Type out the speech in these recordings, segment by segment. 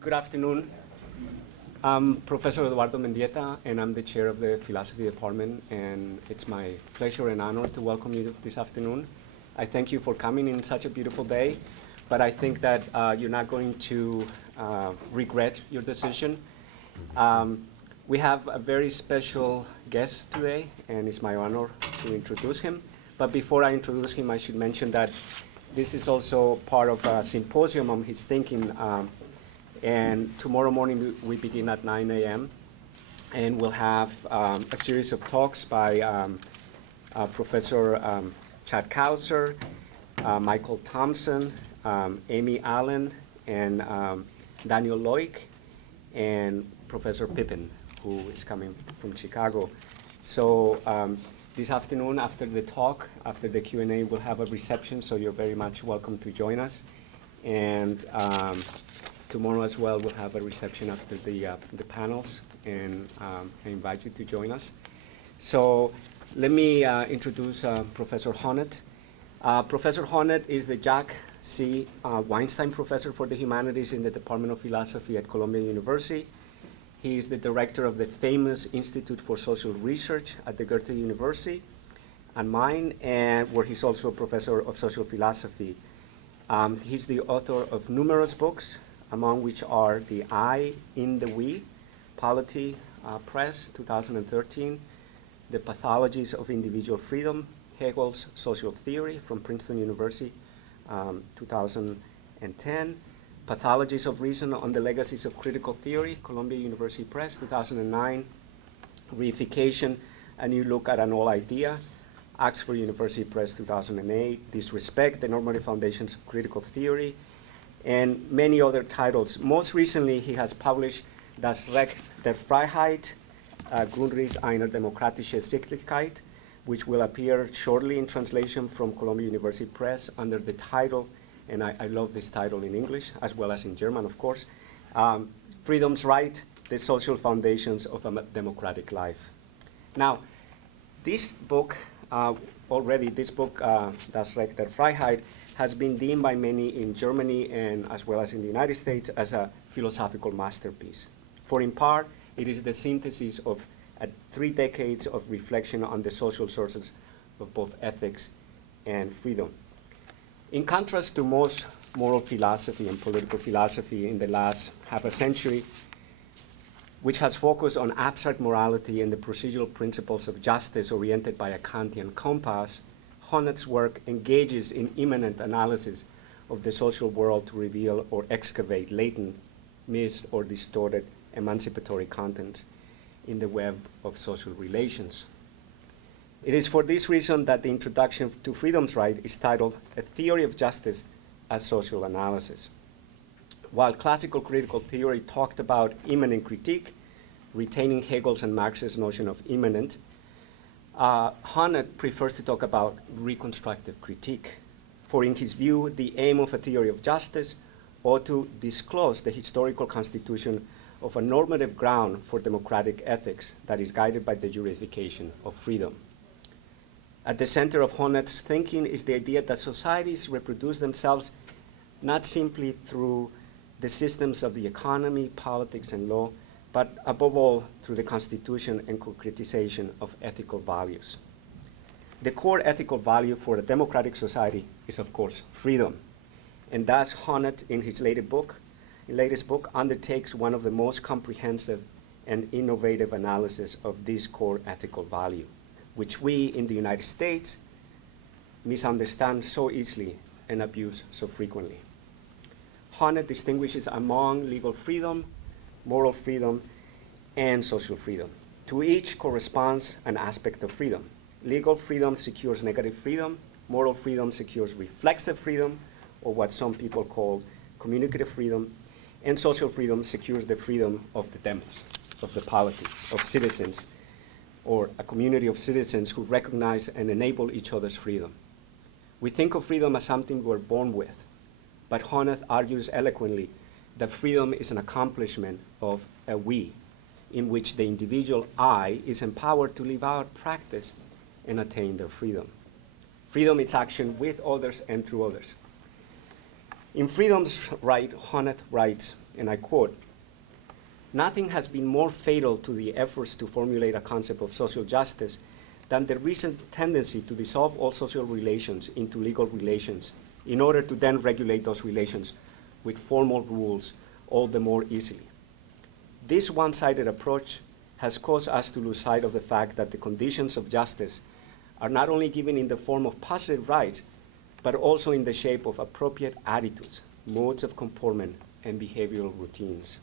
Good afternoon. I'm Professor Eduardo Mendieta, and I'm the chair of the philosophy department, and it's my pleasure and honor to welcome you this afternoon. I thank you for coming in such a beautiful day, but I think that you're not going to regret your decision. We have a very special guest today, and it's my honor to introduce him. But before I introduce him, I should mention that this is also part of a symposium on his thinking, and tomorrow morning we begin at 9 a.m. and we'll have a series of talks by Professor Chad Kauser, Michael Thompson, Amy Allen, and Daniel Loic, and Professor Pippin, who is coming from Chicago. So this afternoon, after the talk, after the Q&A, we'll have a reception, so you're very much welcome to join us. And tomorrow as well, we'll have a reception after the panels, and I invite you to join us. So let me introduce Professor Honneth. Professor Honneth is the Jack C. Weinstein Professor for the Humanities in the Department of Philosophy at Columbia University. He is the director of the famous Institute for Social Research at the Goethe-University and mine, and where he's also a professor of social philosophy. He's the author of numerous books, among which are The I in the We, Polity Press, 2013, The Pathologies of Individual Freedom, Hegel's Social Theory from Princeton University, 2010, Pathologies of Reason on the Legacies of Critical Theory, Columbia University Press, 2009, Reification, A New Look at an Old Idea, Axel University Press, 2008, Disrespect, The Normative Foundations of Critical Theory, and many other titles. Most recently, he has published Das Recht der Freiheit, Grundrecht einer demokratischen Sittlichkeit, which will appear shortly in translation from Columbia University Press under the title, and I love this title in English, as well as in German, of course, Freedom's Right, The Social Foundations of a Democratic Life. Now, this book, Das Recht der Freiheit, has been deemed by many in Germany and as well as in the United States as a philosophical masterpiece. For in part, it is the synthesis of 3 decades of reflection on the social sources of both ethics and freedom. In contrast to most moral philosophy and political philosophy in the last half a century, which has focused on abstract morality and the procedural principles of justice oriented by a Kantian compass, Honneth's work engages in immanent analysis of the social world to reveal or excavate latent, missed, or distorted emancipatory contents in the web of social relations. It is for this reason that the introduction to Freedom's Right is titled A Theory of Justice as Social Analysis. While classical critical theory talked about immanent critique, retaining Hegel's and Marx's notion of immanent, Honneth prefers to talk about reconstructive critique. For in his view, the aim of a theory of justice ought to disclose the historical constitution of a normative ground for democratic ethics that is guided by the justification of freedom. At the center of Honneth's thinking is the idea that societies reproduce themselves not simply through the systems of the economy, politics, and law, but above all through the constitution and concretization of ethical values. The core ethical value for a democratic society is, of course, freedom. And thus, Honneth, in his latest book, undertakes one of the most comprehensive and innovative analysis of this core ethical value, which we in the United States misunderstand so easily and abuse so frequently. Honneth distinguishes among legal freedom, moral freedom, and social freedom. To each corresponds an aspect of freedom. Legal freedom secures negative freedom, moral freedom secures reflexive freedom, or what some people call communicative freedom, and social freedom secures the freedom of the demos, of the polity, of citizens, or a community of citizens who recognize and enable each other's freedom. We think of freedom as something we're born with, but Honneth argues eloquently that freedom is an accomplishment of a we, in which the individual I is empowered to live out, practice, and attain their freedom. Freedom is action with others and through others. In Freedom's Right, Honneth writes, and I quote, "Nothing has been more fatal to the efforts to formulate a concept of social justice than the recent tendency to dissolve all social relations into legal relations in order to then regulate those relations with formal rules all the more easily. This one-sided approach has caused us to lose sight of the fact that the conditions of justice are not only given in the form of positive rights, but also in the shape of appropriate attitudes, modes of comportment, and behavioral routines.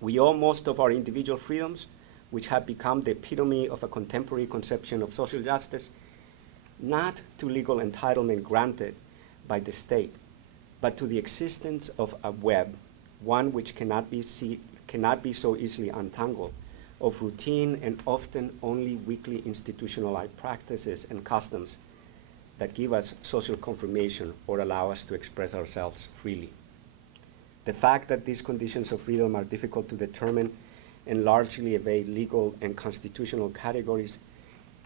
We owe most of our individual freedoms, which have become the epitome of a contemporary conception of social justice, not to legal entitlement granted by the state, but to the existence of a web, one which cannot be so easily untangled, of routine and often only weakly institutionalized practices and customs that give us social confirmation or allow us to express ourselves freely. The fact that these conditions of freedom are difficult to determine and largely evade legal and constitutional categories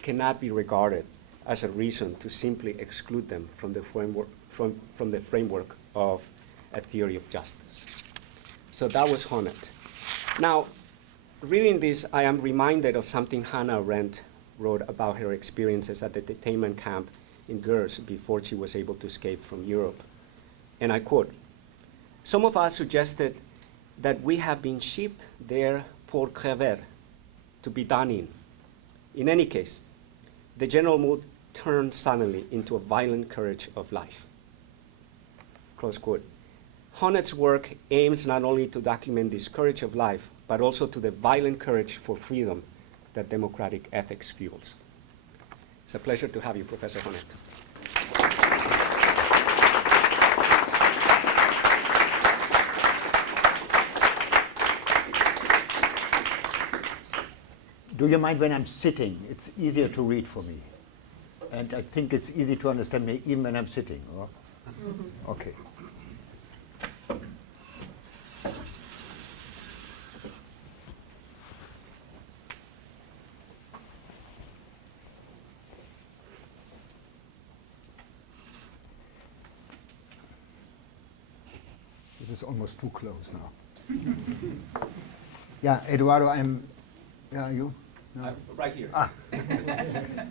cannot be regarded as a reason to simply exclude them from the framework of a theory of justice." So that was Honneth. Now, reading this, I am reminded of something Hannah Arendt wrote about her experiences at the detainment camp in Gurs before she was able to escape from Europe. And I quote, "Some of us suggested that we have been shipped there pour crever, to be done in. In any case, the general mood turned suddenly into a violent courage of life." Close quote. Honneth's work aims not only to document this courage of life, but also to the violent courage for freedom that democratic ethics fuels. It's a pleasure to have you, Professor Honneth. Do you mind when I'm sitting? It's easier to read for me. And I think it's easy to understand me even when I'm sitting. Or? Mm-hmm. Okay. This is almost too close now. Yeah, Eduardo, you? No. Right here.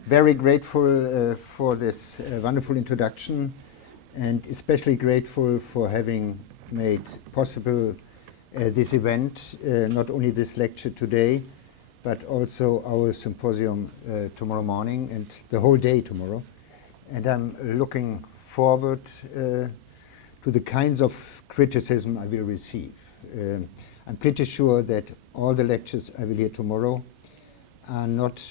Very grateful for this wonderful introduction, and especially grateful for having made possible this event, not only this lecture today, but also our symposium tomorrow morning and the whole day tomorrow. And I'm looking forward to the kinds of criticism I will receive. I'm pretty sure that all the lectures I will hear tomorrow are not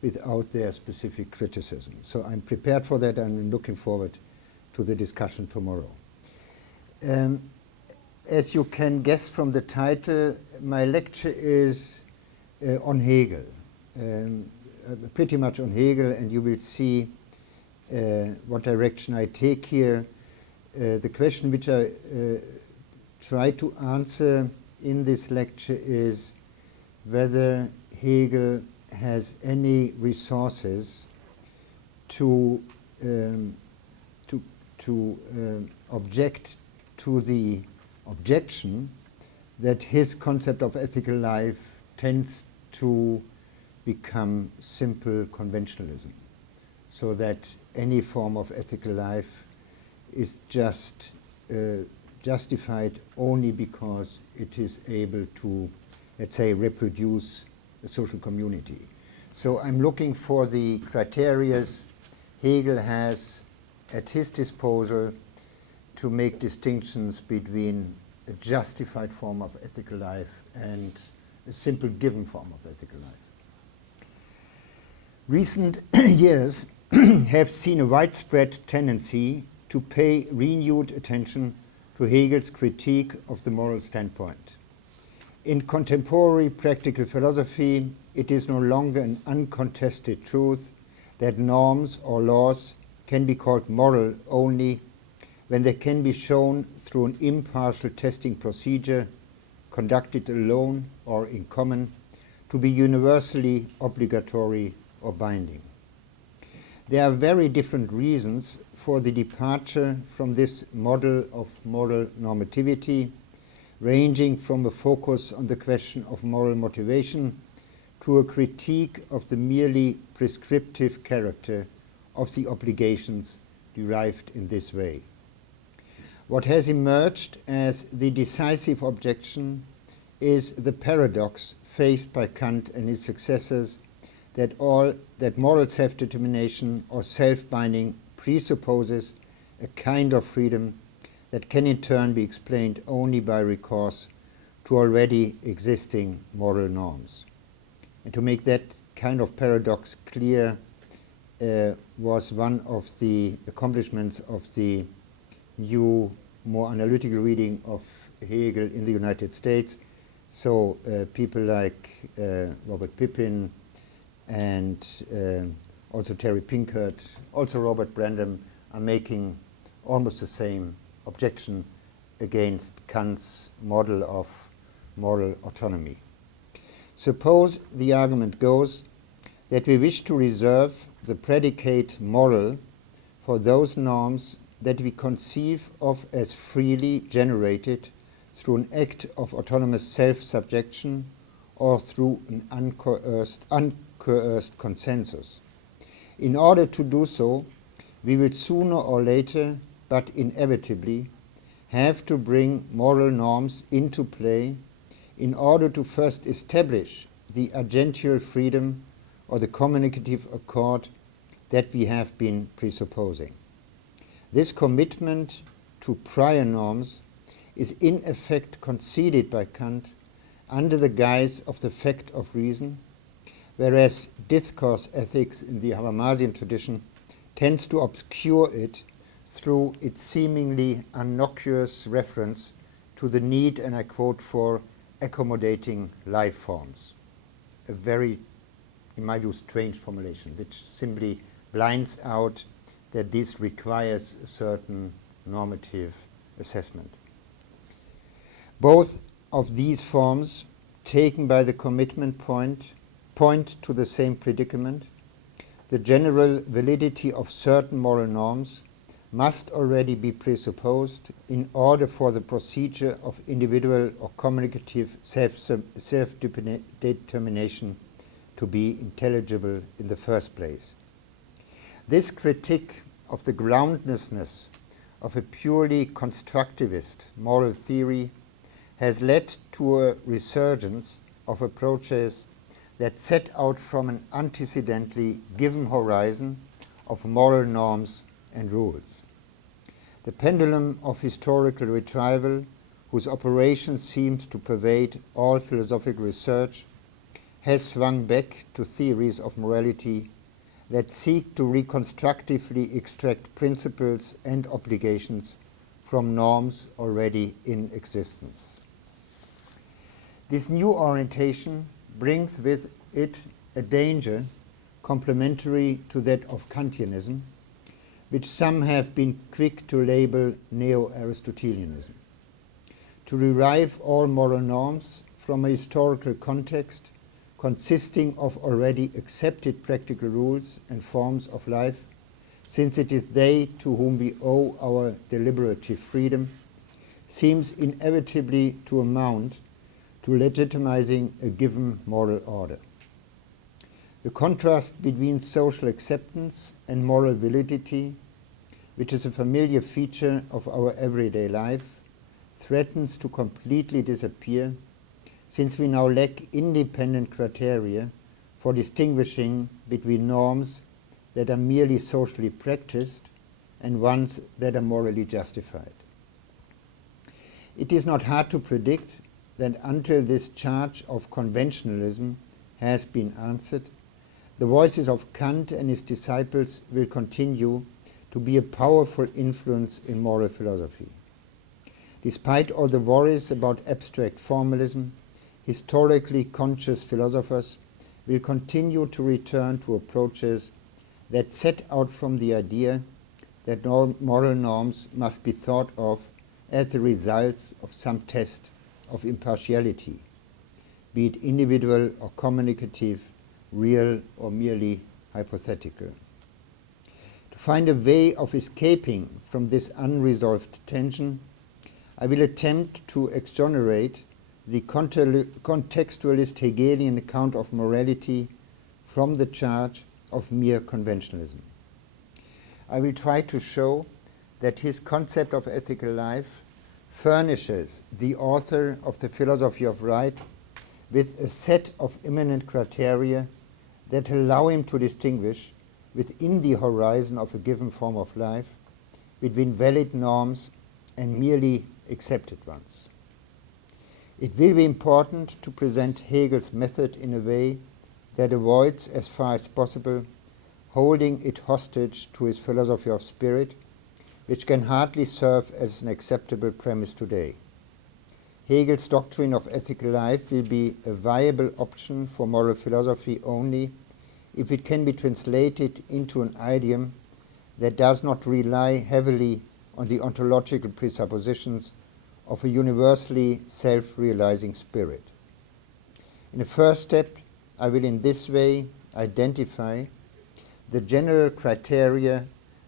without their specific criticism. So I'm prepared for that, and I'm looking forward to the discussion tomorrow. As you can guess from the title, my lecture is on Hegel, pretty much on Hegel, and you will see what direction I take here. The question which I try to answer in this lecture is whether Hegel has any resources to object to the objection that his concept of ethical life tends to become simple conventionalism, so that any form of ethical life is just justified only because it is able to, let's say, reproduce a social community. So I'm looking for the criteria Hegel has at his disposal to make distinctions between a justified form of ethical life and a simple given form of ethical life. Recent years have seen a widespread tendency to pay renewed attention to Hegel's critique of the moral standpoint. In contemporary practical philosophy, it is no longer an uncontested truth that norms or laws can be called moral only when they can be shown through an impartial testing procedure conducted alone or in common to be universally obligatory or binding. There are very different reasons for the departure from this model of moral normativity, ranging from a focus on the question of moral motivation to a critique of the merely prescriptive character of the obligations derived in this way. What has emerged as the decisive objection is the paradox faced by Kant and his successors that moral self-determination or self-binding presupposes a kind of freedom that can in turn be explained only by recourse to already existing moral norms. And to make that kind of paradox clear was one of the accomplishments of the new, more analytical reading of Hegel in the United States. So people like Robert Pippin and also Terry Pinkert, also Robert Brandom, are making almost the same objection against Kant's model of moral autonomy. Suppose the argument goes that we wish to reserve the predicate moral for those norms that we conceive of as freely generated through an act of autonomous self-subjection or through an uncoerced consensus. In order to do so, we will sooner or later, but inevitably, have to bring moral norms into play in order to first establish the agential freedom or the communicative accord that we have been presupposing. This commitment to prior norms is in effect conceded by Kant under the guise of the fact of reason, whereas discourse ethics in the Habermasian tradition tends to obscure it through its seemingly innocuous reference to the need, and I quote, for accommodating life forms. A very, in my view, strange formulation, which simply blinds out that this requires a certain normative assessment. Both of these forms, taken by the commitment point to the same predicament. The general validity of certain moral norms must already be presupposed in order for the procedure of individual or communicative self-determination to be intelligible in the first place. This critique of the groundlessness of a purely constructivist moral theory has led to a resurgence of approaches that set out from an antecedently given horizon of moral norms and rules. The pendulum of historical retrieval, whose operation seems to pervade all philosophical research, has swung back to theories of morality that seek to reconstructively extract principles and obligations from norms already in existence. This new orientation brings with it a danger complementary to that of Kantianism, which some have been quick to label neo-Aristotelianism. To derive all moral norms from a historical context consisting of already accepted practical rules and forms of life, since it is they to whom we owe our deliberative freedom, seems inevitably to amount to legitimizing a given moral order. The contrast between social acceptance and moral validity, which is a familiar feature of our everyday life, threatens to completely disappear, since we now lack independent criteria for distinguishing between norms that are merely socially practiced and ones that are morally justified. It is not hard to predict that until this charge of conventionalism has been answered, the voices of Kant and his disciples will continue to be a powerful influence in moral philosophy. Despite all the worries about abstract formalism, historically conscious philosophers will continue to return to approaches that set out from the idea that moral norms must be thought of as the results of some test of impartiality, be it individual or communicative, real or merely hypothetical. To find a way of escaping from this unresolved tension, I will attempt to exonerate the contextualist Hegelian account of morality from the charge of mere conventionalism. I will try to show that his concept of ethical life furnishes the author of the philosophy of right with a set of immanent criteria that allow him to distinguish within the horizon of a given form of life between valid norms and merely accepted ones. It will be important to present Hegel's method in a way that avoids, as far as possible, holding it hostage to his philosophy of spirit, which can hardly serve as an acceptable premise today. Hegel's doctrine of ethical life will be a viable option for moral philosophy only if it can be translated into an idiom that does not rely heavily on the ontological presuppositions of a universally self-realizing spirit. In the first step, I will in this way identify the general criteria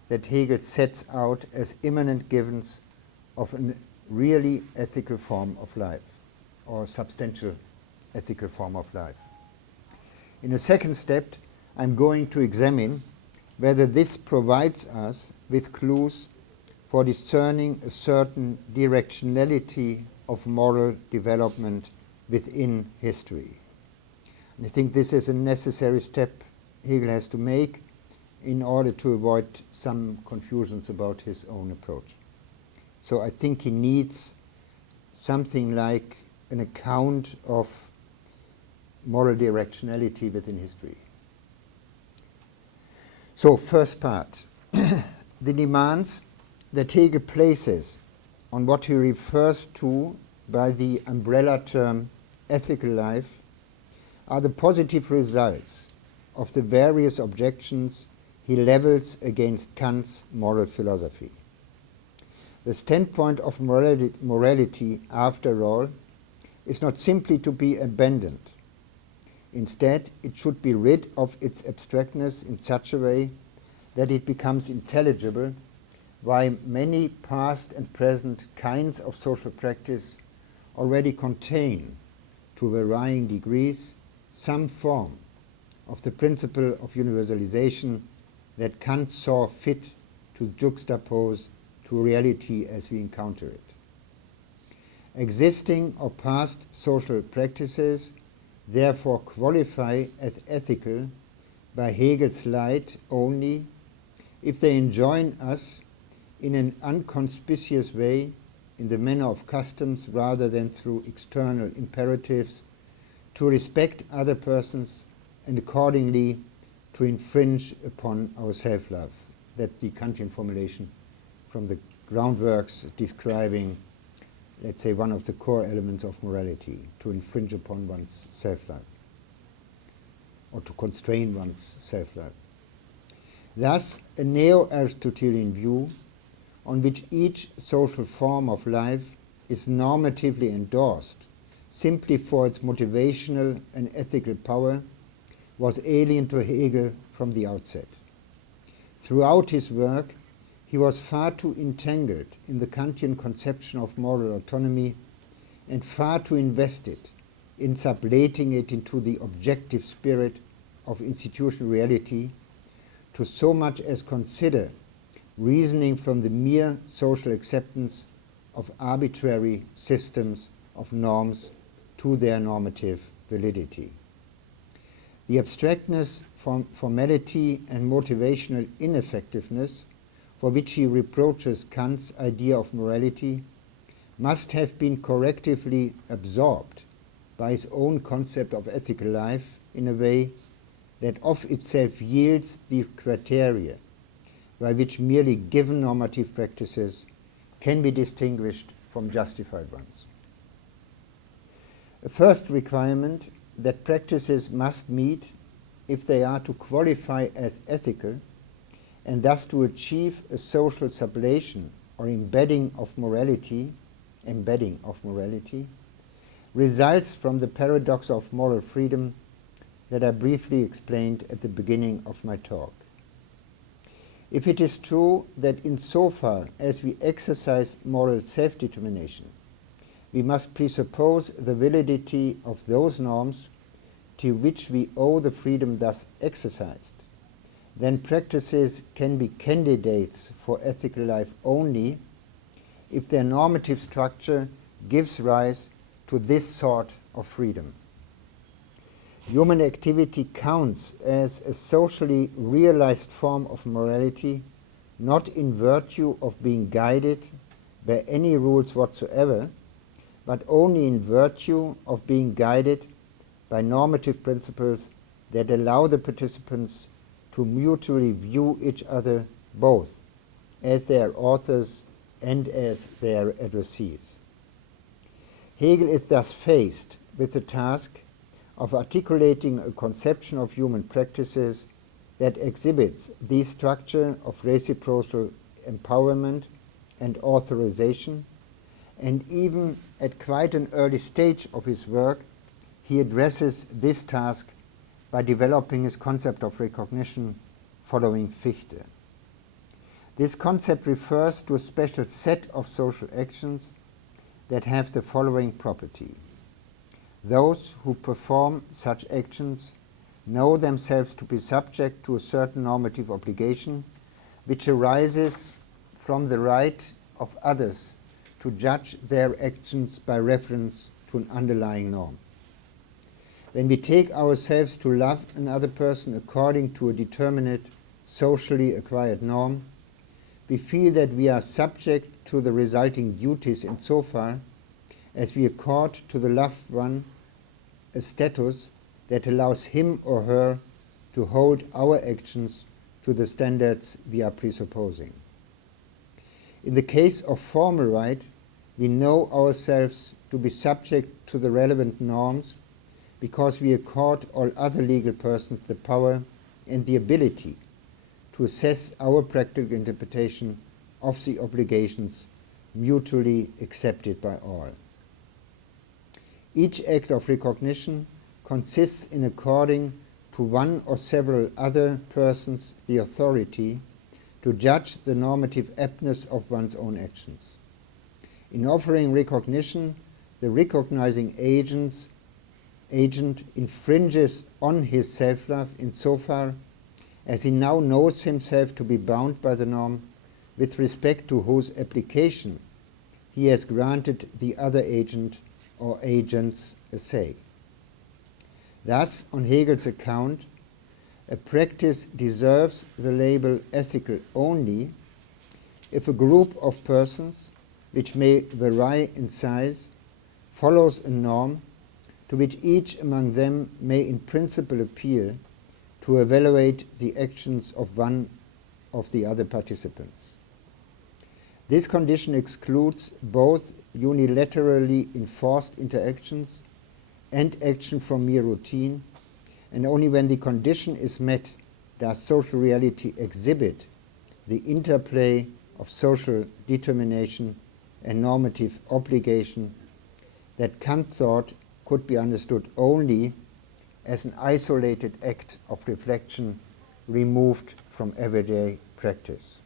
that Hegel sets out as immanent givens of a really ethical form of life, or substantial ethical form of life. In a second step, I'm going to examine whether this provides us with clues for discerning a certain directionality of moral development within history. And I think this is a necessary step Hegel has to make in order to avoid some confusions about his own approach. So I think he needs something like an account of moral directionality within history. So first part, the demands that Hegel places on what he refers to by the umbrella term ethical life are the positive results of the various objections he levels against Kant's moral philosophy. The standpoint of morality, after all, is not simply to be abandoned. Instead, it should be rid of its abstractness in such a way that it becomes intelligible why many past and present kinds of social practice already contain, to varying degrees, some form of the principle of universalization that Kant saw fit to juxtapose to reality as we encounter it. Existing or past social practices therefore qualify as ethical by Hegel's light only if they enjoin us in an unconspicuous way in the manner of customs rather than through external imperatives to respect other persons and accordingly to infringe upon our self-love. That's the Kantian formulation from the groundworks describing, let's say, one of the core elements of morality, to infringe upon one's self-love or to constrain one's self-love. Thus, a neo-Aristotelian view on which each social form of life is normatively endorsed simply for its motivational and ethical power was alien to Hegel from the outset. Throughout his work, he was far too entangled in the Kantian conception of moral autonomy and far too invested in sublating it into the objective spirit of institutional reality to so much as consider reasoning from the mere social acceptance of arbitrary systems of norms to their normative validity. The abstractness, formality, and motivational ineffectiveness for which he reproaches Kant's idea of morality must have been correctively absorbed by his own concept of ethical life in a way that of itself yields the criteria by which merely given normative practices can be distinguished from justified ones. A first requirement that practices must meet if they are to qualify as ethical and thus to achieve a social sublation or embedding of morality, results from the paradox of moral freedom that I briefly explained at the beginning of my talk. If it is true that insofar as we exercise moral self-determination, we must presuppose the validity of those norms to which we owe the freedom thus exercised, then practices can be candidates for ethical life only if their normative structure gives rise to this sort of freedom. Human activity counts as a socially realized form of morality, not in virtue of being guided by any rules whatsoever, but only in virtue of being guided by normative principles that allow the participants to mutually view each other both as their authors and as their addressees. Hegel is thus faced with the task of articulating a conception of human practices that exhibits the structure of reciprocal empowerment and authorization, and even at quite an early stage of his work, he addresses this task by developing his concept of recognition following Fichte. This concept refers to a special set of social actions that have the following property. Those who perform such actions know themselves to be subject to a certain normative obligation which arises from the right of others to judge their actions by reference to an underlying norm. When we take ourselves to love another person according to a determinate, socially acquired norm, we feel that we are subject to the resulting duties insofar as we accord to the loved one a status that allows him or her to hold our actions to the standards we are presupposing. In the case of formal right, we know ourselves to be subject to the relevant norms because we accord all other legal persons the power and the ability to assess our practical interpretation of the obligations mutually accepted by all. Each act of recognition consists in according to one or several other persons the authority to judge the normative aptness of one's own actions. In offering recognition, the recognizing agent infringes on his self-love insofar as he now knows himself to be bound by the norm with respect to whose application he has granted the other agent or agents a say. Thus, on Hegel's account, a practice deserves the label ethical only if a group of persons, which may vary in size, follows a norm to which each among them may in principle appeal to evaluate the actions of one of the other participants. This condition excludes both unilaterally enforced interactions and action from mere routine, and only when the condition is met does social reality exhibit the interplay of social determination and normative obligation that Kant thought could be understood only as an isolated act of reflection removed from everyday practice.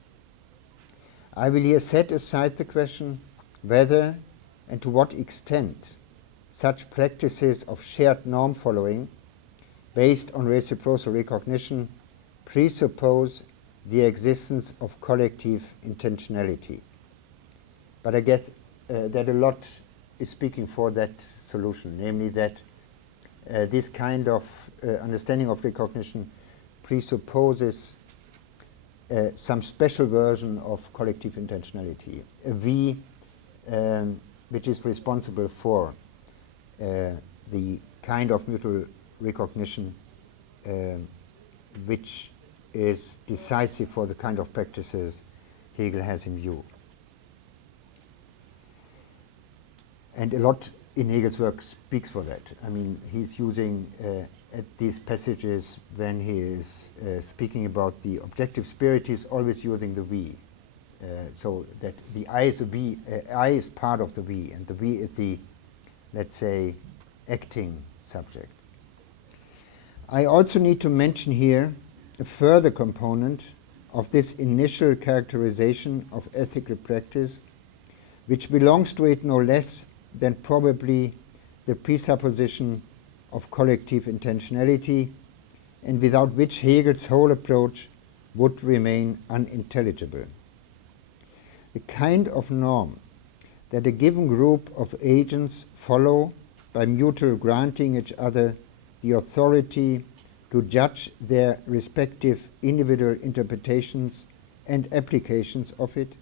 I will here set aside the question whether and to what extent such practices of shared norm following based on reciprocal recognition presuppose the existence of collective intentionality. But I guess that a lot is speaking for that solution, namely that this kind of understanding of recognition presupposes some special version of collective intentionality, a we which is responsible for the kind of mutual recognition which is decisive for the kind of practices Hegel has in view. And a lot in Hegel's work speaks for that. I mean, he's using at these passages when he is speaking about the objective spirit, he's always using the we. So that the I is a we, I is part of the we, and the we is the, let's say, acting subject. I also need to mention here a further component of this initial characterization of ethical practice, which belongs to it no less than probably the presupposition of collective intentionality, and without which Hegel's whole approach would remain unintelligible. The kind of norm that a given group of agents follow by mutual granting each other the authority to judge their respective individual interpretations and applications of it,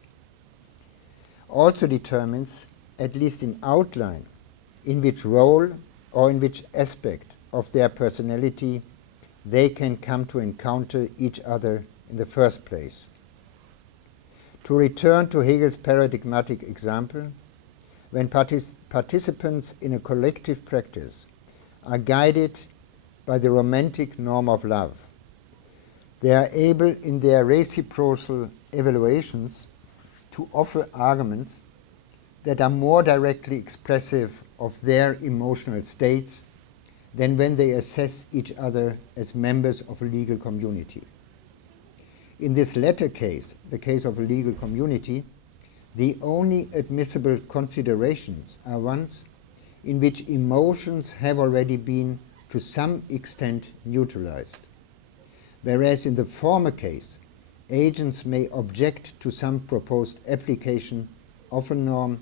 also determines, at least in outline, in which role or in which aspect of their personality they can come to encounter each other in the first place. To return to Hegel's paradigmatic example, when participants in a collective practice are guided by the romantic norm of love, they are able in their reciprocal evaluations to offer arguments that are more directly expressive of their emotional states than when they assess each other as members of a legal community. In this latter case, the case of a legal community, the only admissible considerations are ones in which emotions have already been to some extent neutralized, whereas in the former case, agents may object to some proposed application of a norm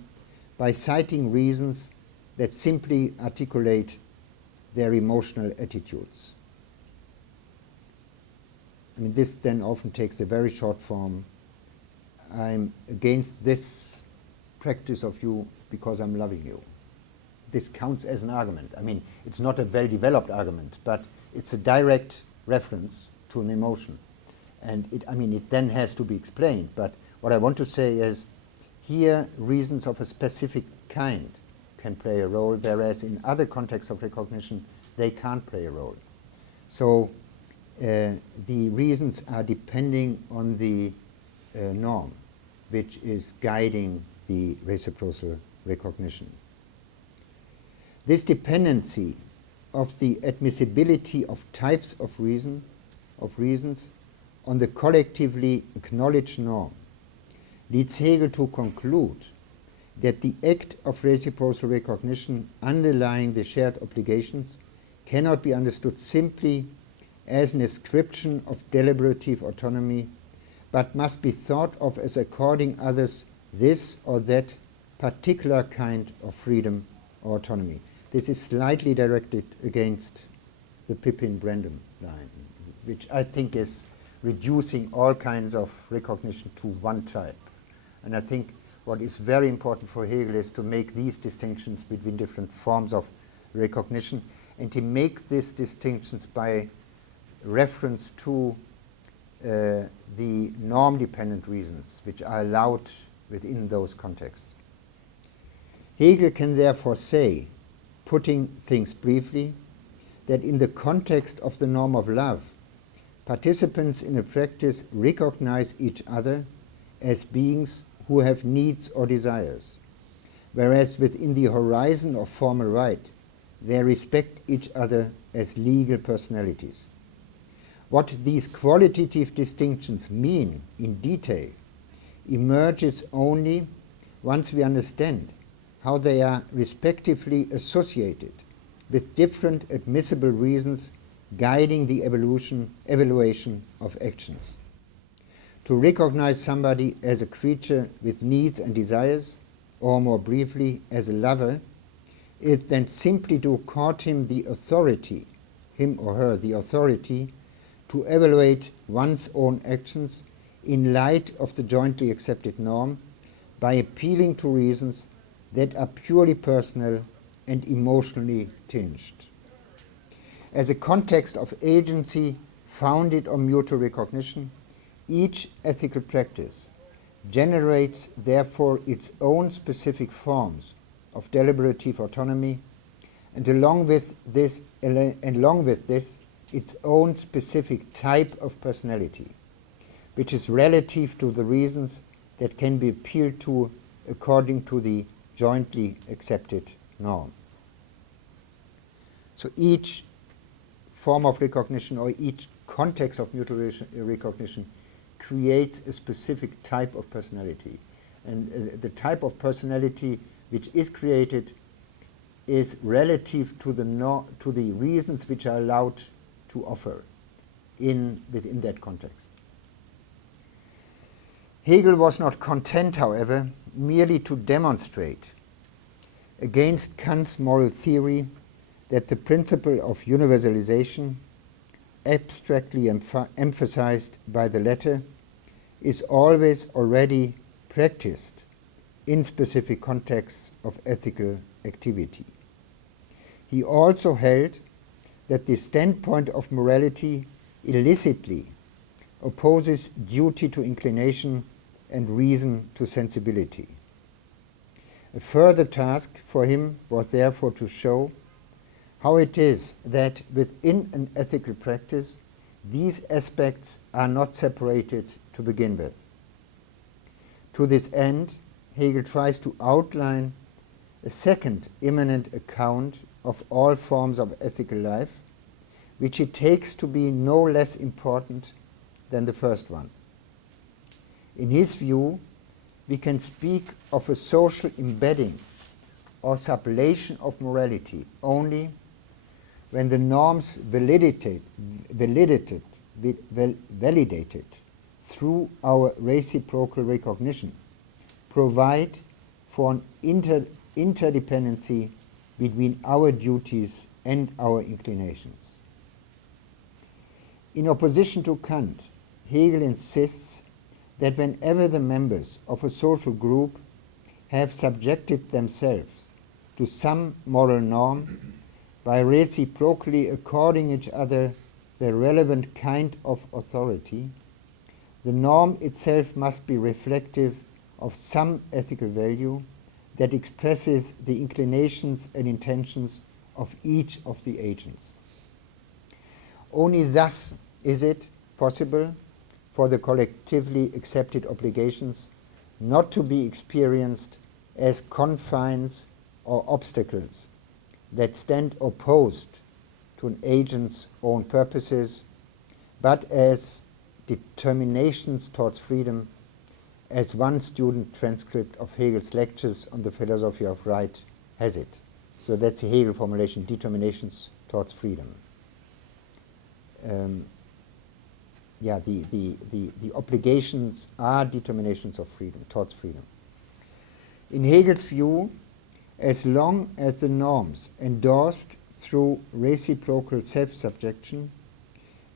by citing reasons that simply articulate their emotional attitudes. I mean, this then often takes the very short form: I'm against this practice of you because I'm loving you. This counts as an argument. I mean, it's not a well-developed argument, but it's a direct reference to an emotion. And it then has to be explained. But what I want to say is, here reasons of a specific kind can play a role, whereas in other contexts of recognition, they can't play a role. So the reasons are depending on the norm, which is guiding the reciprocal recognition. This dependency of the admissibility of types of reasons on the collectively acknowledged norm leads Hegel to conclude that the act of reciprocal recognition underlying the shared obligations cannot be understood simply as an ascription of deliberative autonomy, but must be thought of as according others this or that particular kind of freedom or autonomy. This is slightly directed against the Pippin-Brandom line, which I think is reducing all kinds of recognition to one type. And I think what is very important for Hegel is to make these distinctions between different forms of recognition, and to make these distinctions by reference to the norm-dependent reasons which are allowed within those contexts. Hegel can therefore say, putting things briefly, that in the context of the norm of love, participants in a practice recognize each other as beings who have needs or desires, whereas within the horizon of formal right, they respect each other as legal personalities. What these qualitative distinctions mean in detail emerges only once we understand how they are respectively associated with different admissible reasons guiding the evaluation of actions. To recognize somebody as a creature with needs and desires, or more briefly, as a lover, is then simply to accord him the authority, him or her the authority, to evaluate one's own actions in light of the jointly accepted norm by appealing to reasons that are purely personal and emotionally tinged. As a context of agency founded on mutual recognition, each ethical practice generates therefore its own specific forms of deliberative autonomy, and along with this its own specific type of personality, which is relative to the reasons that can be appealed to according to the jointly accepted norm. So each form of recognition or each context of mutual recognition creates a specific type of personality. And the type of personality which is created is relative to the reasons which are allowed to offer within that context. Hegel was not content, however, merely to demonstrate against Kant's moral theory that the principle of universalization, abstractly emphasized by the latter, is always already practiced in specific contexts of ethical activity. He also held that the standpoint of morality illicitly opposes duty to inclination and reason to sensibility. A further task for him was therefore to show how it is that within an ethical practice these aspects are not separated to begin with. To this end, Hegel tries to outline a second immanent account of all forms of ethical life, which he takes to be no less important than the first one. In his view, we can speak of a social embedding or sublation of morality only when the norms validated through our reciprocal recognition provide for an interdependency between our duties and our inclinations. In opposition to Kant, Hegel insists that whenever the members of a social group have subjected themselves to some moral norm by reciprocally according each other the relevant kind of authority, the norm itself must be reflective of some ethical value that expresses the inclinations and intentions of each of the agents. Only thus is it possible for the collectively accepted obligations not to be experienced as confines or obstacles that stand opposed to an agent's own purposes, but as determinations towards freedom, as one student transcript of Hegel's lectures on the philosophy of right has it. So that's a Hegel formulation, determinations towards freedom. The obligations are determinations of freedom, towards freedom. In Hegel's view, as long as the norms endorsed through reciprocal self-subjection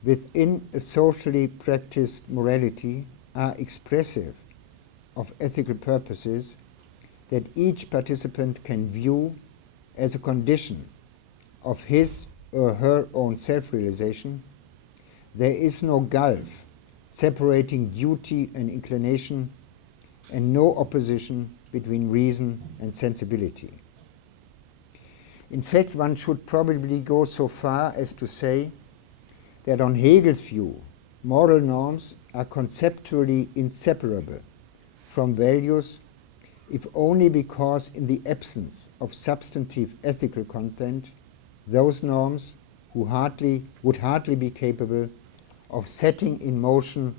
within a socially practiced morality are expressive of ethical purposes that each participant can view as a condition of his or her own self-realization, there is no gulf separating duty and inclination and no opposition between reason and sensibility. In fact, one should probably go so far as to say that on Hegel's view, moral norms are conceptually inseparable from values, if only because in the absence of substantive ethical content, those norms would hardly be capable of setting in motion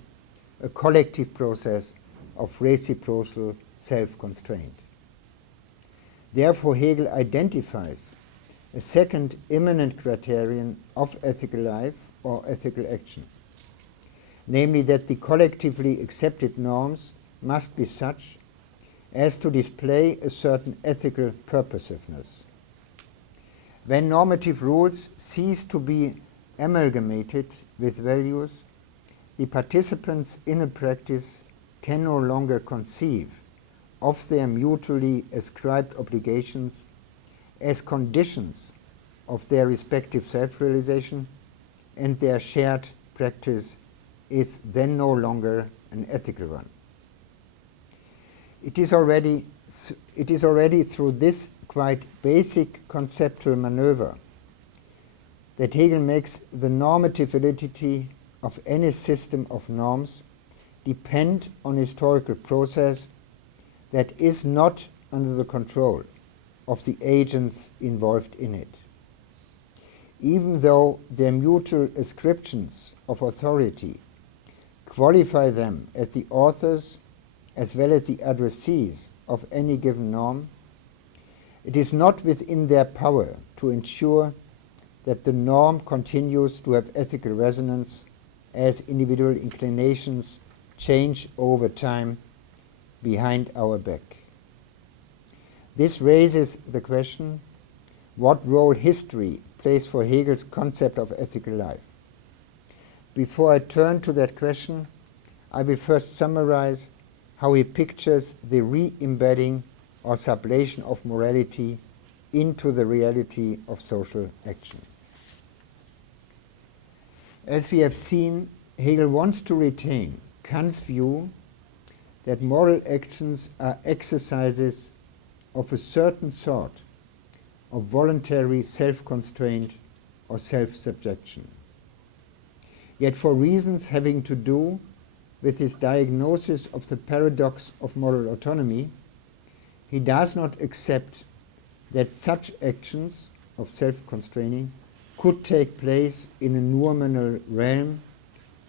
a collective process of reciprocal self-constraint. Therefore, Hegel identifies a second immanent criterion of ethical life or ethical action, namely that the collectively accepted norms must be such as to display a certain ethical purposiveness. When normative rules cease to be amalgamated with values, the participants in a practice can no longer conceive of their mutually ascribed obligations as conditions of their respective self-realization, and their shared practice is then no longer an ethical one. It is already through this quite basic conceptual maneuver that Hegel makes the normative validity of any system of norms depend on historical process that is not under the control of the agents involved in it. Even though their mutual ascriptions of authority qualify them as the authors as well as the addressees of any given norm, it is not within their power to ensure that the norm continues to have ethical resonance as individual inclinations change over time behind our back. This raises the question, what role history plays for Hegel's concept of ethical life? Before I turn to that question, I will first summarize how he pictures the re-embedding or sublation of morality into the reality of social action. As we have seen, Hegel wants to retain Kant's view that moral actions are exercises of a certain sort of voluntary self-constraint or self-subjection. Yet for reasons having to do with his diagnosis of the paradox of moral autonomy, he does not accept that such actions of self-constraining could take place in a noumenal realm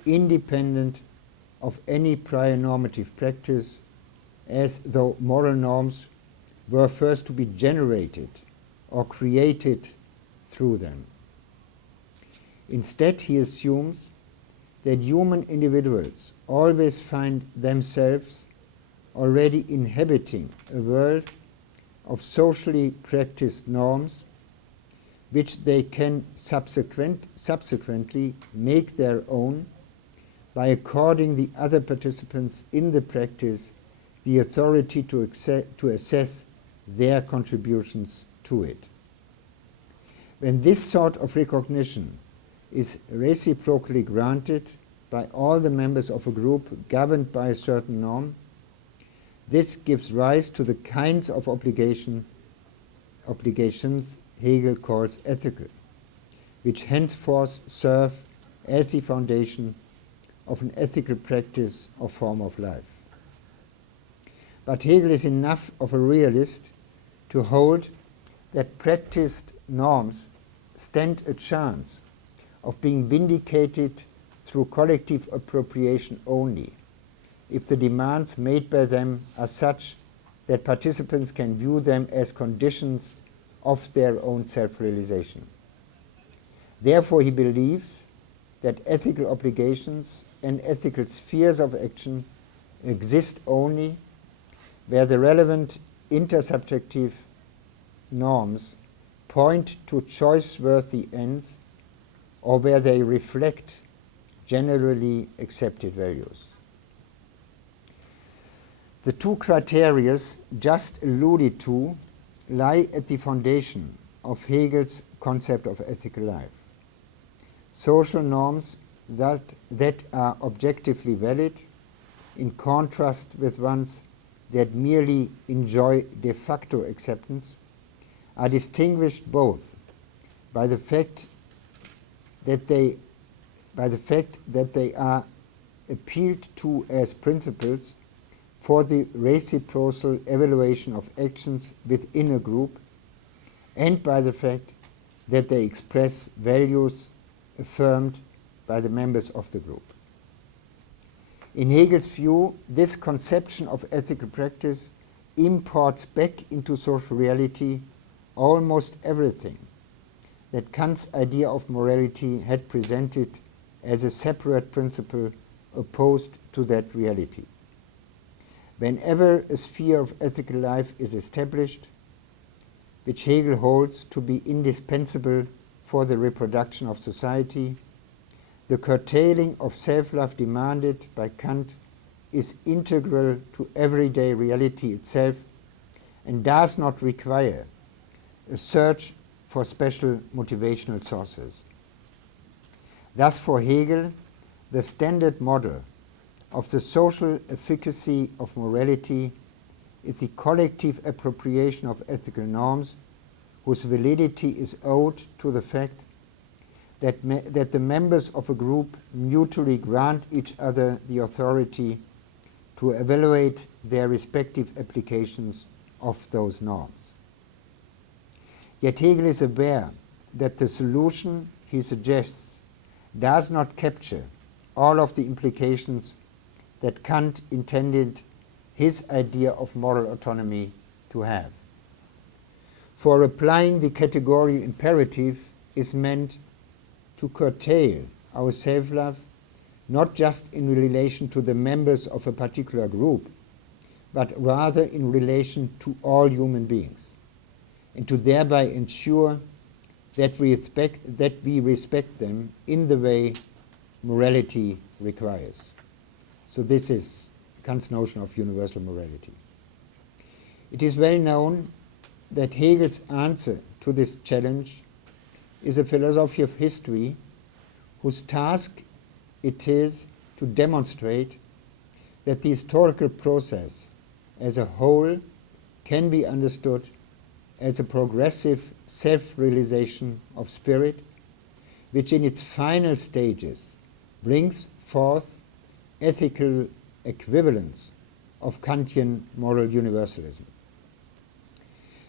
independent of any prior normative practice, as though moral norms were first to be generated or created through them. Instead, he assumes that human individuals always find themselves already inhabiting a world of socially practiced norms which they can subsequently make their own by according the other participants in the practice the authority to assess their contributions to it. When this sort of recognition is reciprocally granted by all the members of a group governed by a certain norm, this gives rise to the kinds of obligations Hegel calls ethical, which henceforth serve as the foundation of an ethical practice or form of life. But Hegel is enough of a realist to hold that practiced norms stand a chance of being vindicated through collective appropriation only, if the demands made by them are such that participants can view them as conditions of their own self-realization. Therefore, he believes that ethical obligations and ethical spheres of action exist only where the relevant intersubjective norms point to choice-worthy ends or where they reflect generally accepted values. The two criteria just alluded to lie at the foundation of Hegel's concept of ethical life. Social norms that are objectively valid, in contrast with ones that merely enjoy de facto acceptance, are distinguished both by the fact that they are appealed to as principles for the reciprocal evaluation of actions within a group, and by the fact that they express values affirmed by the members of the group. In Hegel's view, this conception of ethical practice imports back into social reality almost everything that Kant's idea of morality had presented as a separate principle opposed to that reality. Whenever a sphere of ethical life is established, which Hegel holds to be indispensable for the reproduction of society, the curtailing of self-love demanded by Kant is integral to everyday reality itself and does not require a search for special motivational sources. Thus, for Hegel, the standard model of the social efficacy of morality is the collective appropriation of ethical norms whose validity is owed to the fact that the members of a group mutually grant each other the authority to evaluate their respective applications of those norms. Yet Hegel is aware that the solution he suggests does not capture all of the implications that Kant intended his idea of moral autonomy to have. For applying the categorical imperative is meant to curtail our self-love not just in relation to the members of a particular group, but rather in relation to all human beings, and to thereby ensure that we respect them in the way morality requires. So this is Kant's notion of universal morality. It is well known that Hegel's answer to this challenge is a philosophy of history whose task it is to demonstrate that the historical process as a whole can be understood as a progressive self-realization of spirit, which in its final stages brings forth ethical equivalence of Kantian moral universalism.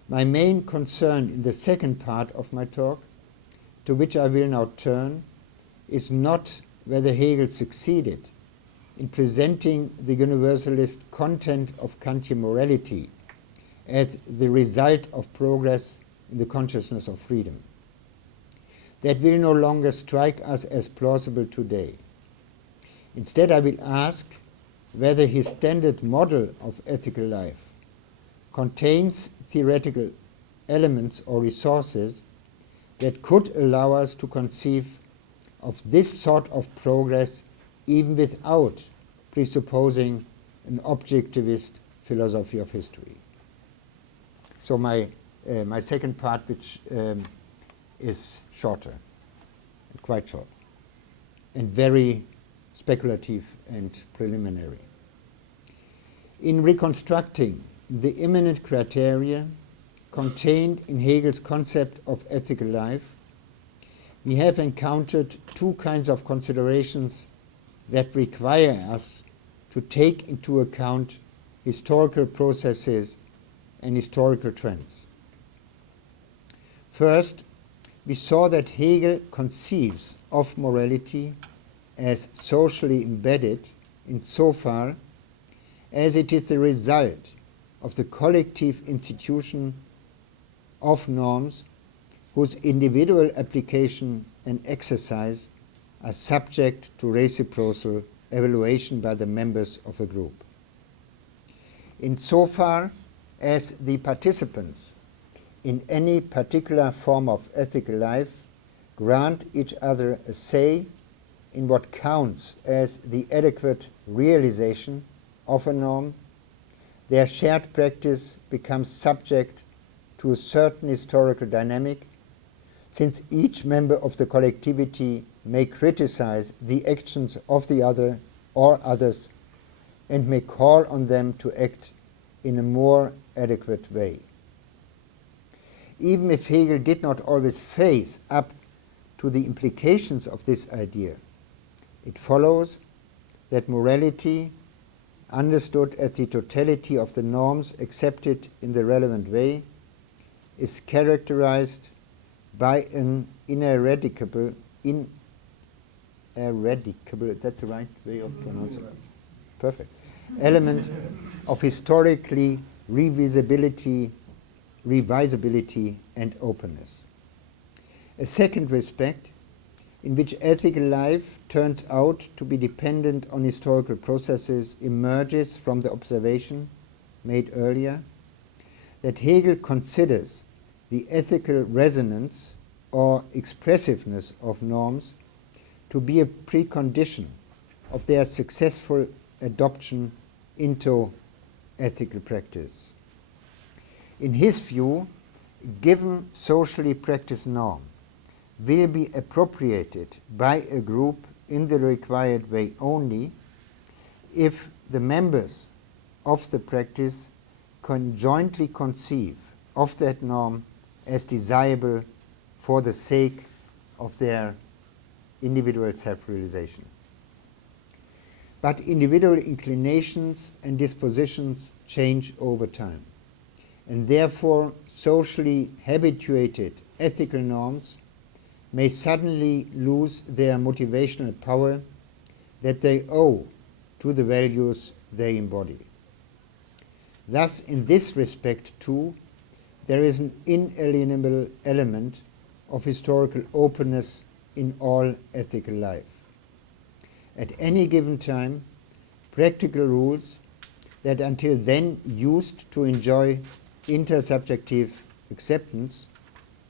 My main concern in the second part of my talk, to which I will now turn, is not whether Hegel succeeded in presenting the universalist content of Kantian morality as the result of progress in the consciousness of freedom. That will no longer strike us as plausible today. Instead, I will ask whether his standard model of ethical life contains theoretical elements or resources that could allow us to conceive of this sort of progress even without presupposing an objectivist philosophy of history. So my second part, which is shorter, quite short, and very speculative and preliminary. In reconstructing the immanent criteria contained in Hegel's concept of ethical life, we have encountered two kinds of considerations that require us to take into account historical processes and historical trends. First, we saw that Hegel conceives of morality as socially embedded insofar as it is the result of the collective institution of norms whose individual application and exercise are subject to reciprocal evaluation by the members of a group. Insofar as the participants in any particular form of ethical life grant each other a say in what counts as the adequate realization of a norm, their shared practice becomes subject to a certain historical dynamic, since each member of the collectivity may criticize the actions of the other or others and may call on them to act in a more adequate way. Even if Hegel did not always face up to the implications of this idea, it follows that morality, understood as the totality of the norms accepted in the relevant way, is characterized by an ineradicable, that's the right way of pronouncing it? Perfect. Element of historically revisability and openness. A second respect in which ethical life turns out to be dependent on historical processes emerges from the observation made earlier that Hegel considers the ethical resonance or expressiveness of norms to be a precondition of their successful adoption into ethical practice. In his view, a given socially practiced norm will be appropriated by a group in the required way only if the members of the practice conjointly conceive of that norm as desirable for the sake of their individual self-realization. But individual inclinations and dispositions change over time, and therefore socially habituated ethical norms may suddenly lose their motivational power that they owe to the values they embody. Thus, in this respect, too, there is an inalienable element of historical openness in all ethical life. At any given time, practical rules that until then used to enjoy intersubjective acceptance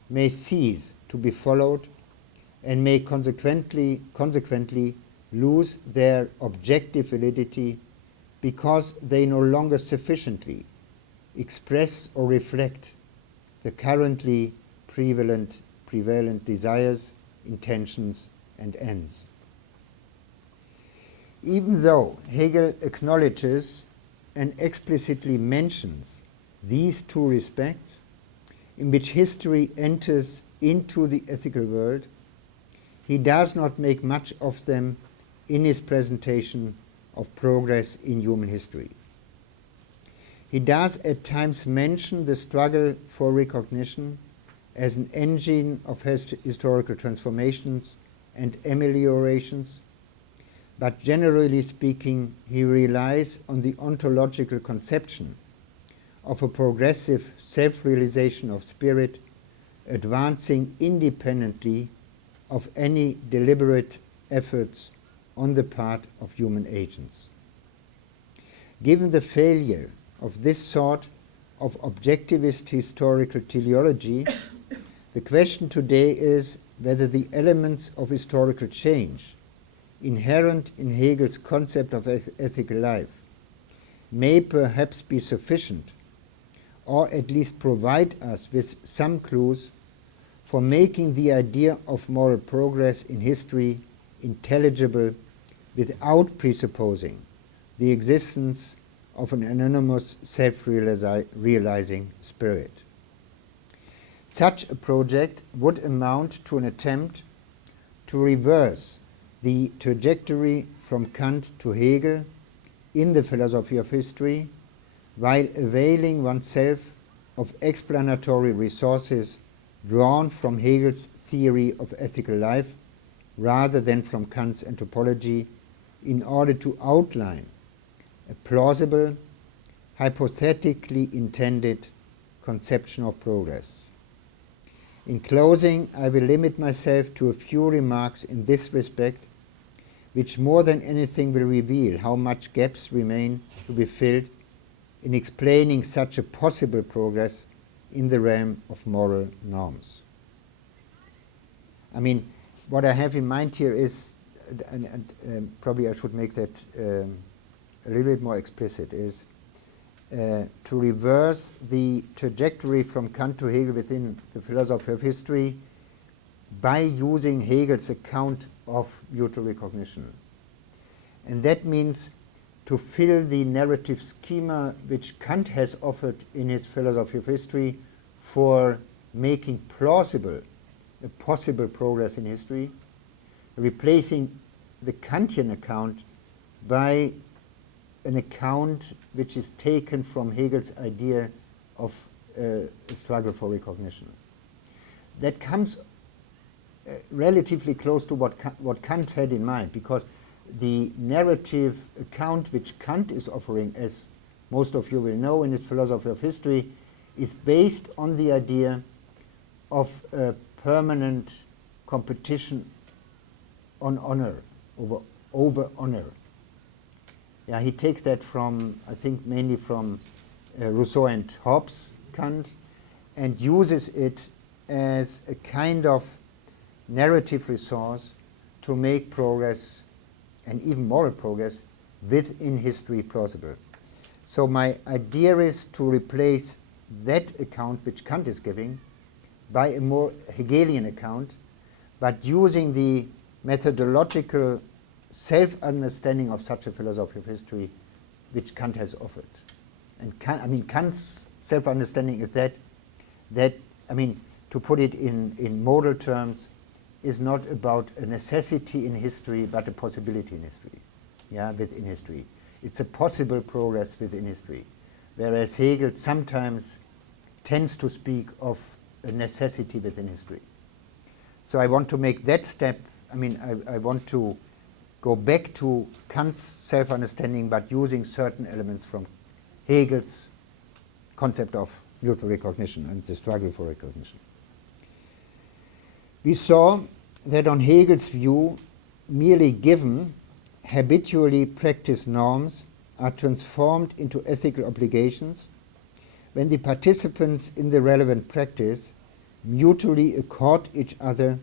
may cease to be followed and may consequently lose their objective validity because they no longer sufficiently express or reflect the currently prevalent desires, intentions, and ends. Even though Hegel acknowledges and explicitly mentions these two respects in which history enters into the ethical world, he does not make much of them in his presentation of progress in human history. He does at times mention the struggle for recognition as an engine of historical transformations and ameliorations, but generally speaking, he relies on the ontological conception of a progressive self-realization of spirit, advancing independently of any deliberate efforts on the part of human agents. Given the failure of this sort of objectivist historical teleology, the question today is whether the elements of historical change inherent in Hegel's concept of ethical life may perhaps be sufficient, or at least provide us with some clues for making the idea of moral progress in history intelligible without presupposing the existence of an anonymous self-realizing spirit. Such a project would amount to an attempt to reverse the trajectory from Kant to Hegel in the philosophy of history, while availing oneself of explanatory resources drawn from Hegel's theory of ethical life rather than from Kant's anthropology, in order to outline a plausible, hypothetically intended conception of progress. In closing, I will limit myself to a few remarks in this respect, which more than anything will reveal how much gaps remain to be filled in explaining such a possible progress in the realm of moral norms. I mean, what I have in mind here is, and probably I should make that a little bit more explicit, is to reverse the trajectory from Kant to Hegel within the philosophy of history by using Hegel's account of mutual recognition. And that means to fill the narrative schema which Kant has offered in his philosophy of history for making plausible a possible progress in history, replacing the Kantian account by an account which is taken from Hegel's idea of a struggle for recognition. That comes relatively close to what Kant had in mind, because the narrative account which Kant is offering, as most of you will know in his philosophy of history, is based on the idea of a permanent competition on honor, over honor. Yeah, he takes that from, I think, mainly from Rousseau and Hobbes, Kant, and uses it as a kind of narrative resource to make progress, and even moral progress, within history plausible. So my idea is to replace that account which Kant is giving by a more Hegelian account, but using the methodological self-understanding of such a philosophy of history which Kant has offered. And Kant's self-understanding is that, to put it in modal terms, is not about a necessity in history, but a possibility in history, within history. It's a possible progress within history, whereas Hegel sometimes tends to speak of a necessity within history. So I want to make that step, I want to go back to Kant's self-understanding, but using certain elements from Hegel's concept of mutual recognition and the struggle for recognition. We saw that on Hegel's view, merely given, habitually practiced norms are transformed into ethical obligations when the participants in the relevant practice mutually accord each other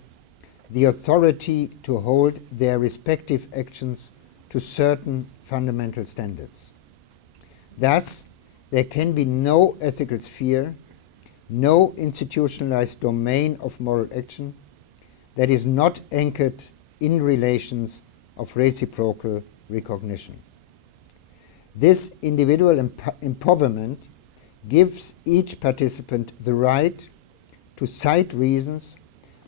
the authority to hold their respective actions to certain fundamental standards. Thus, there can be no ethical sphere, no institutionalized domain of moral action that is not anchored in relations of reciprocal recognition. This individual empowerment gives each participant the right to cite reasons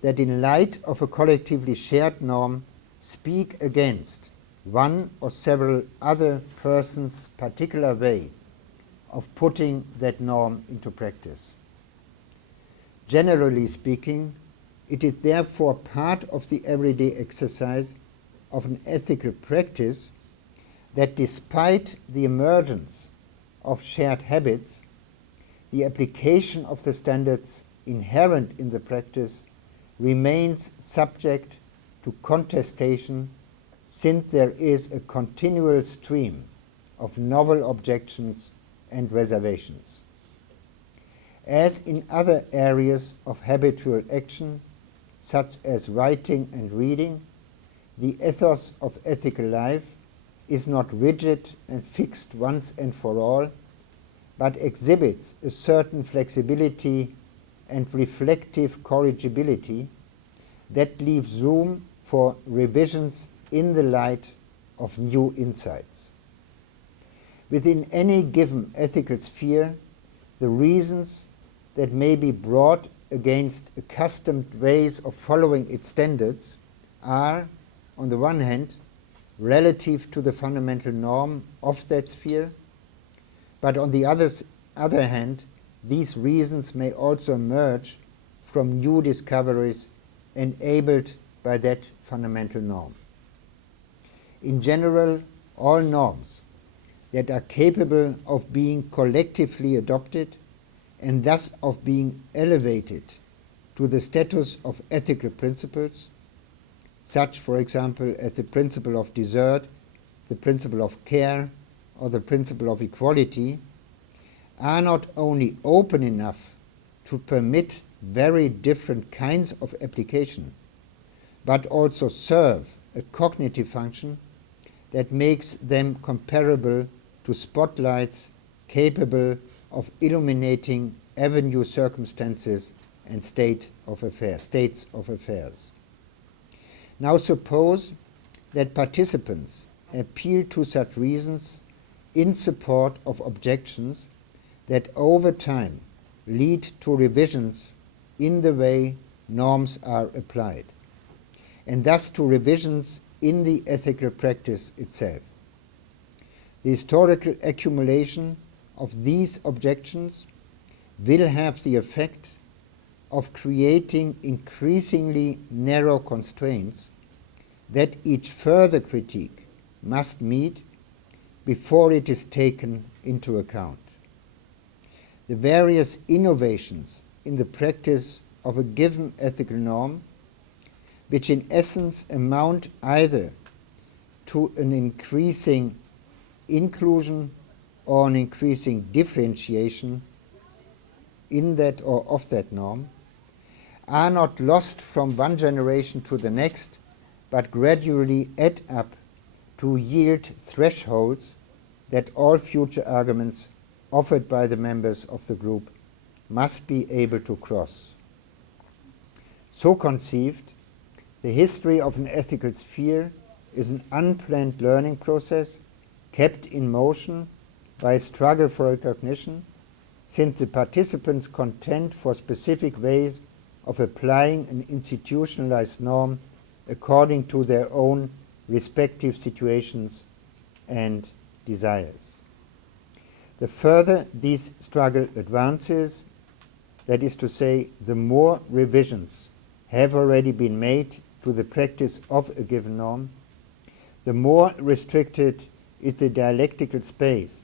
that in light of a collectively shared norm speak against one or several other persons' particular way of putting that norm into practice. Generally speaking, it is therefore part of the everyday exercise of an ethical practice that despite the emergence of shared habits, the application of the standards inherent in the practice remains subject to contestation, since there is a continual stream of novel objections and reservations. As in other areas of habitual action, such as writing and reading, the ethos of ethical life is not rigid and fixed once and for all, but exhibits a certain flexibility and reflective corrigibility that leaves room for revisions in the light of new insights. Within any given ethical sphere, the reasons that may be brought against accustomed ways of following its standards are, on the one hand, relative to the fundamental norm of that sphere, but on the other hand, these reasons may also emerge from new discoveries enabled by that fundamental norm. In general, all norms that are capable of being collectively adopted and thus of being elevated to the status of ethical principles, such, for example, as the principle of desert, the principle of care, or the principle of equality, are not only open enough to permit very different kinds of application, but also serve a cognitive function that makes them comparable to spotlights capable of illuminating avenue circumstances and states of affairs. Now suppose that participants appeal to such reasons in support of objections that over time lead to revisions in the way norms are applied, and thus to revisions in the ethical practice itself. The historical accumulation of these objections will have the effect of creating increasingly narrow constraints that each further critique must meet before it is taken into account. The various innovations in the practice of a given ethical norm, which in essence amount either to an increasing inclusion or an increasing differentiation in that or of that norm, are not lost from one generation to the next, but gradually add up to yield thresholds that all future arguments offered by the members of the group must be able to cross. So conceived, the history of an ethical sphere is an unplanned learning process kept in motion by a struggle for recognition, since the participants contend for specific ways of applying an institutionalized norm according to their own respective situations and desires. The further this struggle advances, that is to say, the more revisions have already been made to the practice of a given norm, the more restricted is the dialectical space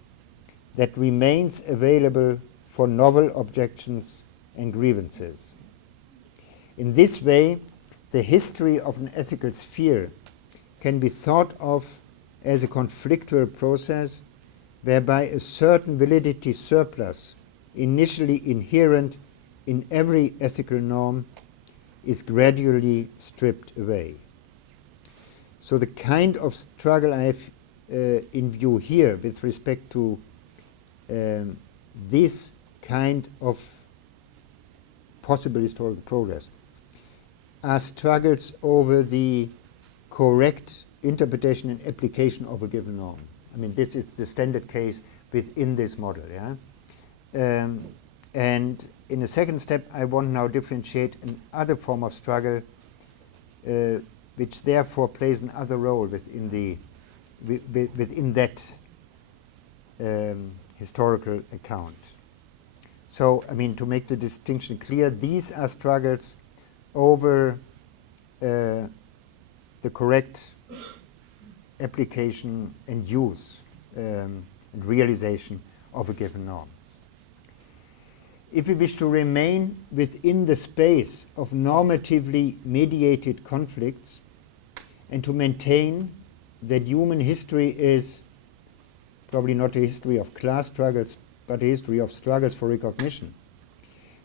that remains available for novel objections and grievances. In this way, the history of an ethical sphere can be thought of as a conflictual process whereby a certain validity surplus initially inherent in every ethical norm is gradually stripped away. So the kind of struggle I have in view here with respect to this kind of possible historical progress are struggles over the correct interpretation and application of a given norm. I mean, this is the standard case within this model. Yeah? And in a second step, I want now differentiate another form of struggle which therefore plays another role within that historical account. So, I mean, to make the distinction clear, these are struggles over the correct application and use and realization of a given norm. If we wish to remain within the space of normatively mediated conflicts and to maintain that human history is probably not a history of class struggles, but a history of struggles for recognition,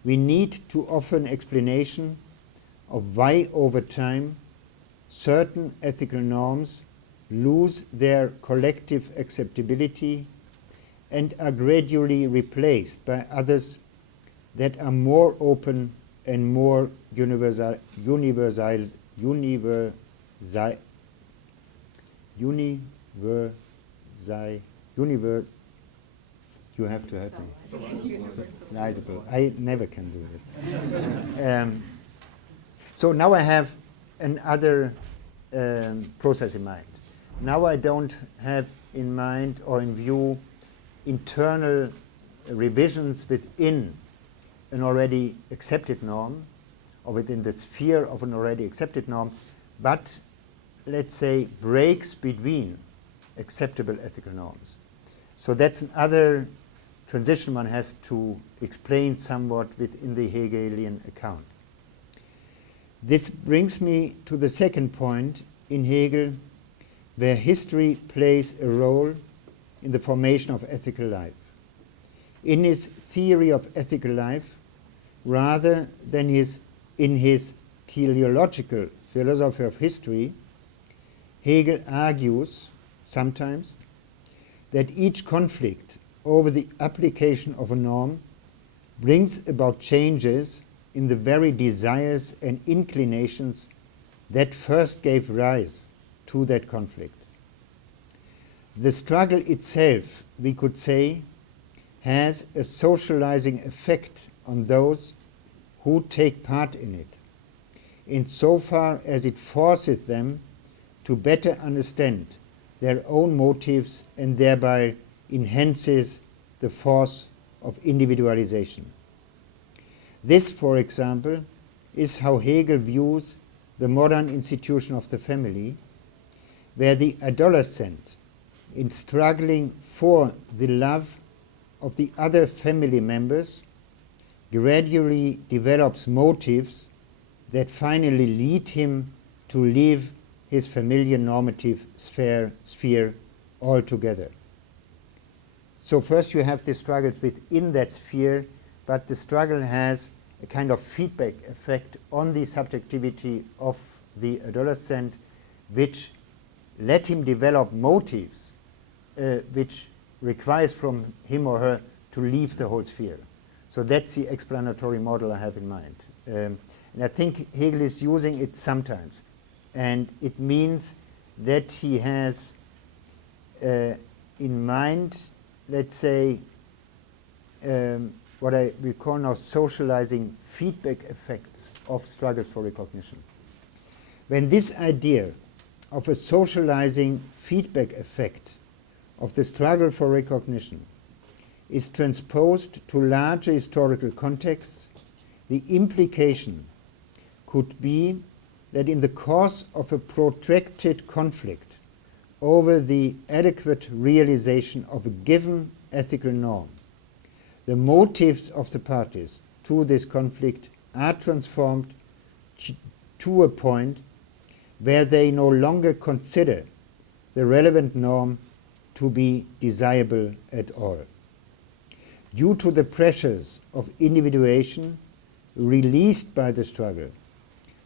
we need to offer an explanation of why over time certain ethical norms lose their collective acceptability and are gradually replaced by others that are more open and more universal, you have to help me. I never can do this. So now I have another process in mind. Now I don't have in mind or in view internal revisions within an already accepted norm or within the sphere of an already accepted norm, but let's say breaks between acceptable ethical norms. So that's another transition one has to explain somewhat within the Hegelian account. This brings me to the second point in Hegel, where history plays a role in the formation of ethical life. In his theory of ethical life, rather than in his teleological philosophy of history, Hegel argues sometimes that each conflict over the application of a norm brings about changes in the very desires and inclinations that first gave rise to that conflict. The struggle itself, we could say, has a socializing effect on those who take part in it, insofar as it forces them to better understand their own motives and thereby enhances the force of individualization. This, for example, is how Hegel views the modern institution of the family, where the adolescent, in struggling for the love of the other family members, gradually develops motives that finally lead him to leave his familiar normative sphere altogether. So first you have the struggles within that sphere, but the struggle has a kind of feedback effect on the subjectivity of the adolescent, which let him develop motives which requires from him or her to leave the whole sphere. So that's the explanatory model I have in mind. And I think Hegel is using it sometimes. And it means that he has in mind, let's say, what I will call now socializing feedback effects of struggle for recognition. When this idea of a socializing feedback effect of the struggle for recognition is transposed to larger historical contexts, the implication could be that in the course of a protracted conflict over the adequate realization of a given ethical norm, the motives of the parties to this conflict are transformed to a point where they no longer consider the relevant norm to be desirable at all. Due to the pressures of individuation released by the struggle,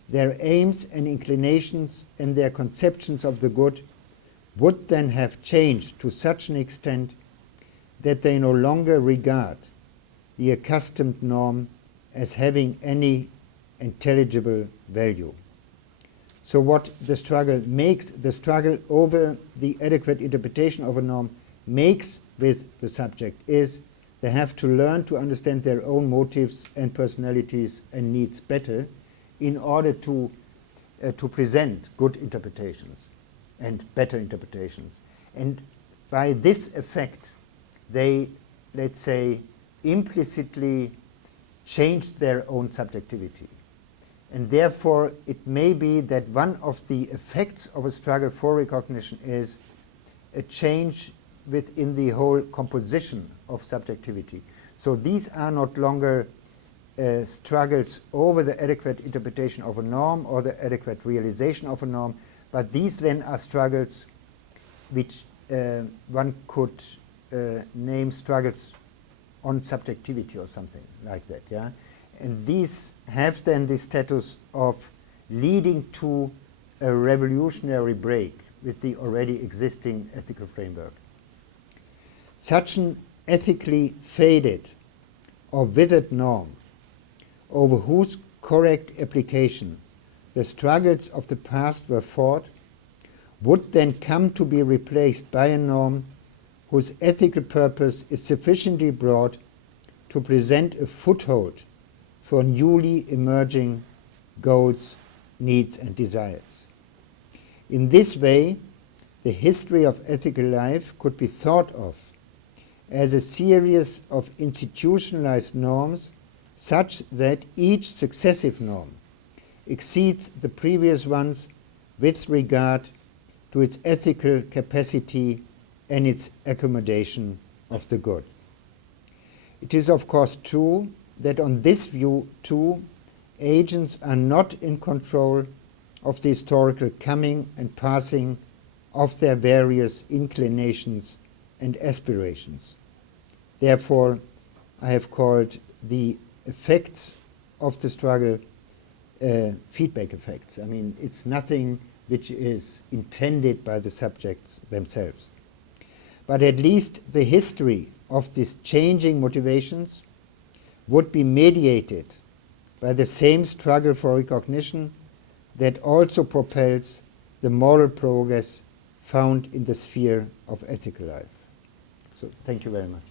their aims and inclinations and their conceptions of the good would then have changed to such an extent that they no longer regard the accustomed norm as having any intelligible value. So what the struggle makes, the struggle over the adequate interpretation of a norm makes with the subject is they have to learn to understand their own motives and personalities and needs better in order to present good interpretations and better interpretations. And by this effect, they, let's say, implicitly changed their own subjectivity. And therefore, it may be that one of the effects of a struggle for recognition is a change within the whole composition of subjectivity. So these are not longer struggles over the adequate interpretation of a norm or the adequate realization of a norm, but these then are struggles which one could name struggles on subjectivity or something like that, yeah? And these have then the status of leading to a revolutionary break with the already existing ethical framework. Such an ethically faded or withered norm over whose correct application the struggles of the past were fought would then come to be replaced by a norm whose ethical purpose is sufficiently broad to present a foothold for newly emerging goals, needs, and desires. In this way, the history of ethical life could be thought of as a series of institutionalized norms such that each successive norm exceeds the previous ones with regard to its ethical capacity and its accommodation of the good. It is of course true that on this view too, agents are not in control of the historical coming and passing of their various inclinations and aspirations. Therefore, I have called the effects of the struggle feedback effects. I mean, it's nothing which is intended by the subjects themselves. But at least the history of these changing motivations would be mediated by the same struggle for recognition that also propels the moral progress found in the sphere of ethical life. So thank you very much.